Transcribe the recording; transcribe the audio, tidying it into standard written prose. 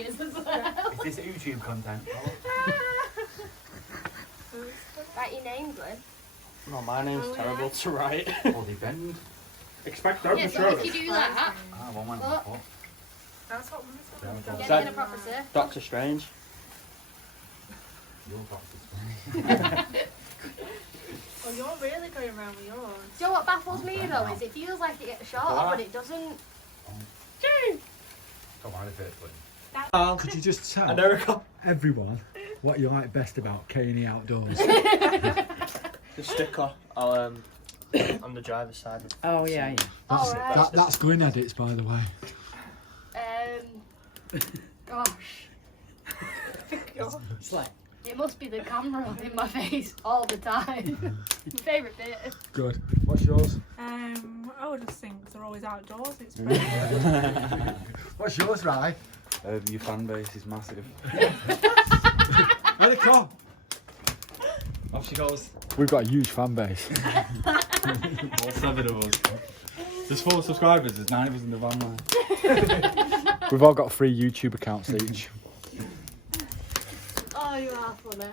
ears as well. Is this YouTube content? Write your name, Glenn. No, my name's terrible to write. Body bend. Expect Yeah, so if you do like that, Ah, one went Look. before. That's what Mummy's get that- it in a proper circle. Doctor Strange. Your box is Oh, you're really going around with yours. Do you know what baffles me though is it feels like it gets shorter, but it doesn't. Come on, the first one. Could you just tell America. everyone what you like best about K&E Outdoors? The sticker on the driver's side. Oh yeah. All right. That's going edits, by the way. Gosh, It's like it must be the camera in my face all the time. My favourite bit. Good. What's yours? I would just think they're always outdoors. It's pretty. What's yours, Rai? Your fan base is massive. Where the car? Off she goes. We've got a huge fan base. All 7 of us. There's 4 subscribers, there's 9 of us in the van line. We've all got 3 YouTube accounts each. Oh, you are funny.